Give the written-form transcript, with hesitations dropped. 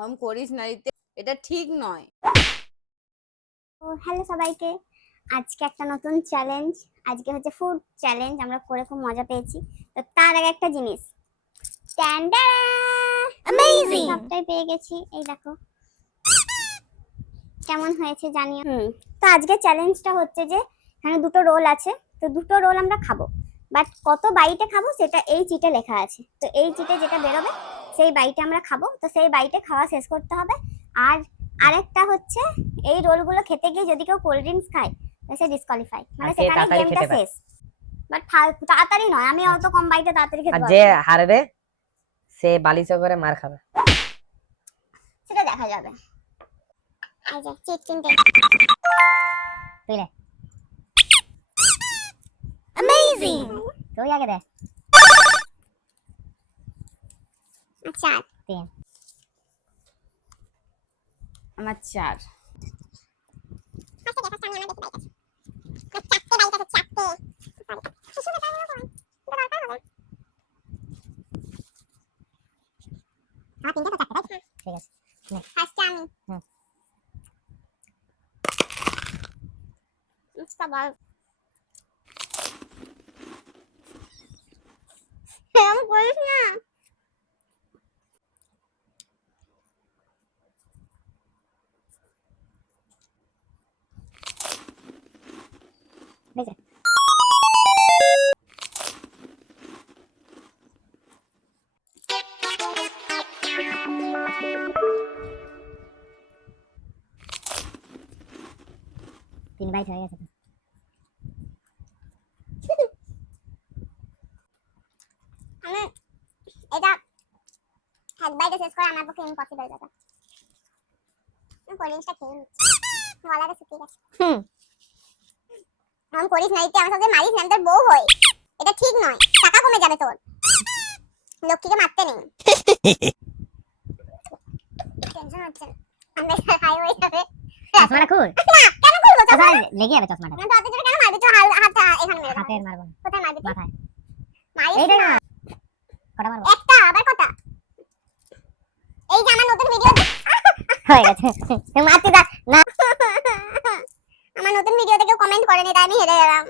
হম করিস না, এটা ঠিক নয়। তো হ্যালো সবাইকে, আজকে একটা নতুন চ্যালেঞ্জ। আজকে হচ্ছে ফুড চ্যালেঞ্জ। আমরা করে খুব মজা পেয়েছি। তো তার আগে একটা জিনিস, অ্যামেজিং, সবটাই পেয়ে গেছি। এই দেখো কেমন হয়েছে জানিও। তো আজকে চ্যালেঞ্জটা হচ্ছে যে এখানে দুটো রোল আছে, তো দুটো রোল আমরা খাবো, বাট কত বাইটে খাবো সেটা এই চিটে লেখা আছে। তো এই চিটে যেটা বেরোবে সেই বাইটে আমরা খাবো। তো সেই বাইটে খাওয়া শেষ করতে হবে। আর আরেকটা হচ্ছে এই রোলগুলো খেতে গিয়ে যদি কেউ কোল্ড ড্রিঙ্কস খায় তাহলে সে ডিসকোয়ালিফাই, মানে সেখানে গেমটা শেষ। বাট তাড়াতাড়ি নয়, আমি অত কম বাইটে তাড়াতাড়ি খেতে পারবো। যে হারবে সে বালিশে করে মার খাবে, সেটা দেখা যাবে। এই যে চিট চিনতে তুইলে অ্যামেজিং, তুই আগে দে। আচ্ছা তিন, আমার 4। করিস না। তিন বাইট হয়ে গেছে। আমি এটা এক বাইটে শেষ করা আমার পক্ষে ইম্পসিবল ব্যাপার। কোল্ড খেয়ে নিচ্ছি, গলাটা শুকিয়ে গেছে। আমি করিস না, আমার সাথে মারিস না, তোর বউ হই, এটা ঠিক নয়। টাকা কমে যাবে তোর, লক্ষ্মীকে মারতে নেই। টেনশন হচ্ছে, আমরা হাই হয়ে যাবে। চশমাটা খুল না, কেন খুলবো? চশমা লেগে যাবে। চশমাটা না তো হাতে জোরে কেন মারবি? তুই হাতটা এখানে মেরে হাতে মারবো। কোথায় মারবি? মাথায় মারিস না। কটা মারবো? একটা, আবার কটা? এই যে আমার নতুন ভিডিও হয়ে গেছে, তুই মারতে না। আমার নতুন ভিডিওতে কেউ কমেন্ট করেনি, তাই আমি হেরে গেলাম।